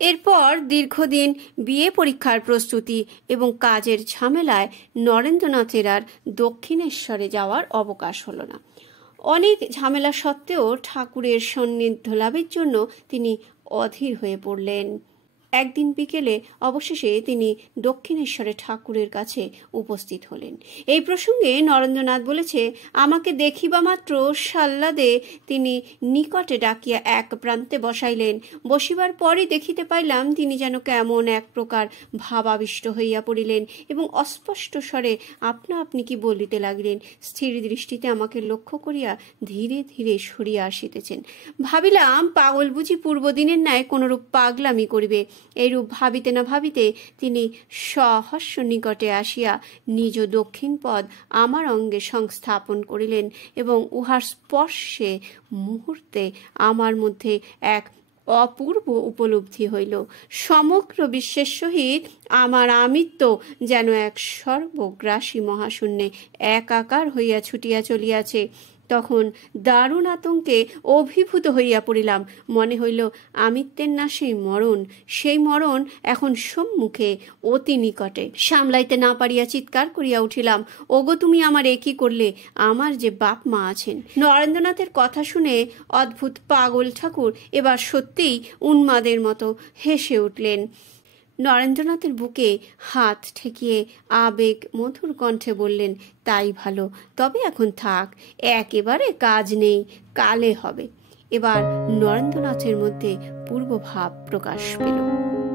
এরপর দীর্ঘদিন বিয়ে পরীক্ষার প্রস্তুতি এবং কাজের ঝামেলায় নরেন্দ্রনাথের আর দক্ষিণেশ্বরে যাওয়ার অবকাশ হলো না। অনেক ঝামেলা সত্ত্বেও ঠাকুরের সান্নিধ্য লাভের জন্য তিনি অধীর হয়ে পড়লেন। একদিন বিকেলে অবশেষে তিনি দক্ষিণেশ্বরে ঠাকুরের কাছে উপস্থিত হলেন। এই প্রসঙ্গে নরেন্দ্রনাথ বলেছে, আমাকে দেখিবা মাত্র সাল্লাদে তিনি নিকটে ডাকিয়া এক প্রান্তে বসাইলেন। বসিবার পরই দেখিতে পাইলাম তিনি যেন কেমন এক প্রকার ভাবাবিষ্ট হইয়া পড়িলেন এবং অস্পষ্ট স্বরে আপনা আপনি কি বলিতে লাগিলেন। স্থির দৃষ্টিতে আমাকে লক্ষ্য করিয়া ধীরে ধীরে সরিয়া আসিতেছেন। ভাবিলাম পাগল বুঝি পূর্বদিনের ন্যায় কোনরূপ পাগলামি করিবে। এইরূপ ভাবিতে না ভাবিতে তিনি সহস্য নিকটে আসিয়া নিজ দক্ষিণ পদ আমার অঙ্গে সংস্থাপন করিলেন এবং উহার স্পর্শে মুহূর্তে আমার মধ্যে এক অপূর্ব উপলব্ধি হইল। সমগ্র বিশ্বের সহিত আমার আমিত্ব যেন এক সর্বগ্রাসী মহাশূন্যে একাকার হইয়া ছুটিয়া চলিয়াছে। তখন দারুণ আতঙ্কে অভিভূত হইয়া পড়িলাম। মনে হইল আমিত্বের নাশেই মরণ, সেই মরণ এখন সম্মুখে, অতি নিকটে। সামলাইতে না পারিয়া চিৎকার করিয়া উঠিলাম, ওগো তুমি আমার এ কি করলে? আমার যে বাপ মা আছেন। নরেন্দ্রনাথের কথা শুনে অদ্ভুত পাগল ঠাকুর এবার সত্যিই উন্মাদের মতো হেসে উঠলেন। নরেন্দ্রনাথের বুকে হাত ঠেকিয়ে আবেগ মধুর কণ্ঠে বললেন, তাই ভালো, তবে এখন থাক, একেবারে কাজ নেই, কালে হবে। এবার নরেন্দ্রনাথের মধ্যে পূর্বভাব প্রকাশ পেল।